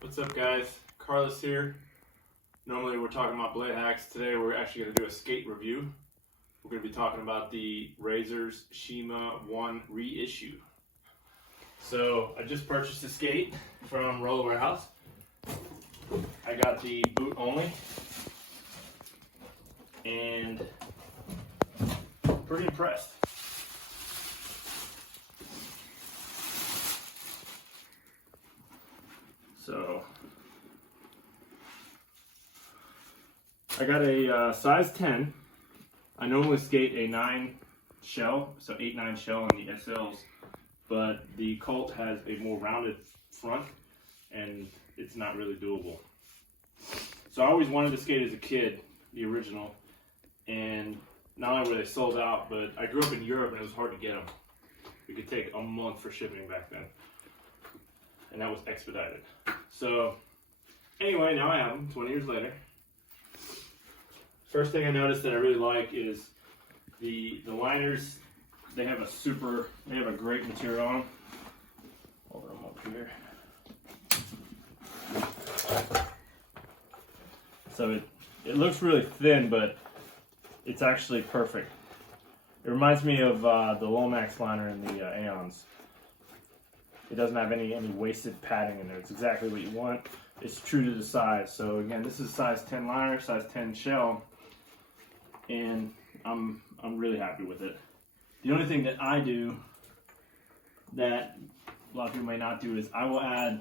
What's up, guys? Carlos here. Normally we're talking about blade hacks. Today we're actually going to do a skate review. We're going to be talking about the Razor's Shima 1 reissue. So I just purchased a skate from Roller Warehouse. I got the boot only and pretty impressed. So I got a size 10. I normally skate a 9 shell, so 8-9 shell on the SLs, but the Colt has a more rounded front and it's not really doable. So I always wanted to skate as a kid, the original, and not only were they sold out, but I grew up in Europe and it was hard to get them. It could take a month for shipping back then, and that was expedited. So anyway, now I have them 20 years later. First thing I noticed that I really like is the liners. They have a great material on them. Hold them up here. So it looks really thin, but it's actually perfect. It reminds me of the Lomax liner in the Aeons. It doesn't have any wasted padding in there. It's exactly what you want. It's true to the size. So again, this is size 10 liner, size 10 shell, and I'm really happy with it. The only thing that I do that a lot of people may not do is I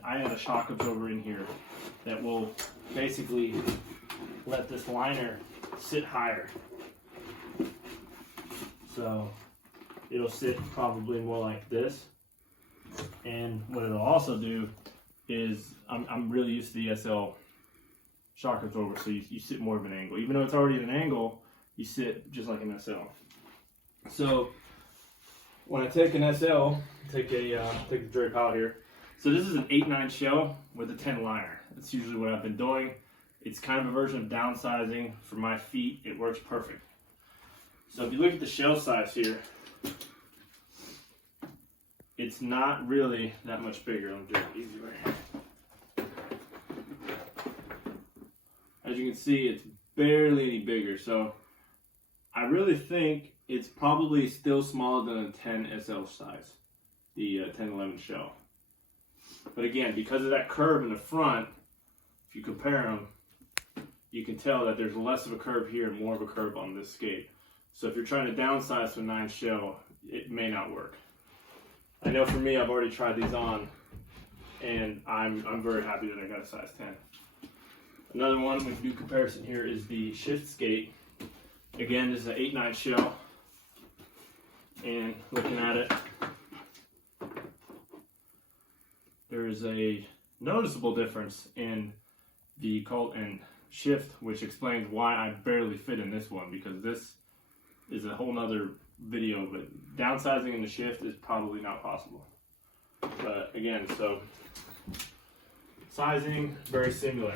add a shock absorber in here that will basically let this liner sit higher. So it'll sit probably more like this. And what it'll also do is I'm really used to the SL shock absorber, so you sit more of an angle. Even though it's already at an angle, you sit just like an SL. So when I take an SL, take the drape out here. So this is an 8-9 shell with a 10 liner. That's usually what I've been doing. It's kind of a version of downsizing. For my feet, it works perfect. So if you look at the shell size here, it's not really that much bigger. Let me do it the easy way. As you can see, it's barely any bigger. So I really think it's probably still smaller than a 10 SL size, the 10-11 shell. But again, because of that curve in the front, if you compare them, you can tell that there's less of a curve here and more of a curve on this skate. So if you're trying to downsize to a 9 shell, it may not work. I know for me, I've already tried these on, and I'm very happy that I got a size 10. Another one we can do comparison here is the shift skate. Again, this is an 8-9 shell, and looking at it, there is a noticeable difference in the Colt and shift, which explains why I barely fit in this one, because this is a whole nother video, but downsizing in the shift is probably not possible. But again, so sizing, very similar.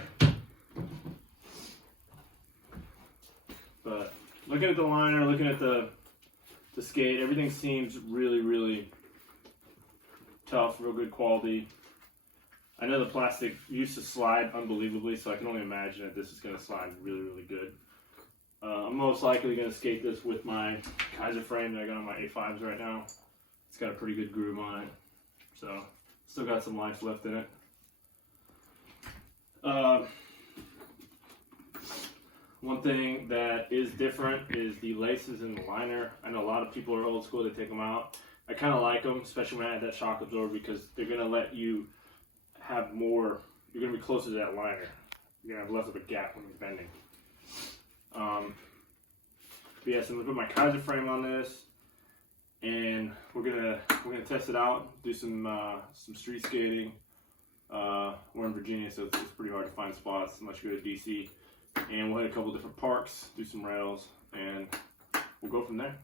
But looking at the liner, looking at the skate, everything seems really, really tough, real good quality. I know the plastic used to slide unbelievably, so I can only imagine that this is going to slide really, really good. I'm most likely going to skate this with my Kaiser frame that I got on my A5s right now. It's got a pretty good groove on it, so still got some life left in it. One thing that is different is the laces in the liner. I know a lot of people are old school, they take them out. I kind of like them, especially when I add that shock absorber, because they're going to let you have more, you're going to be closer to that liner. You're going to have less of a gap when you're bending. But yes, I'm gonna put my Kaiser frame on this, and we're gonna test it out, do some street skating. We're in Virginia, so it's pretty hard to find spots unless you go to DC. And we'll hit a couple different parks, do some rails, and we'll go from there.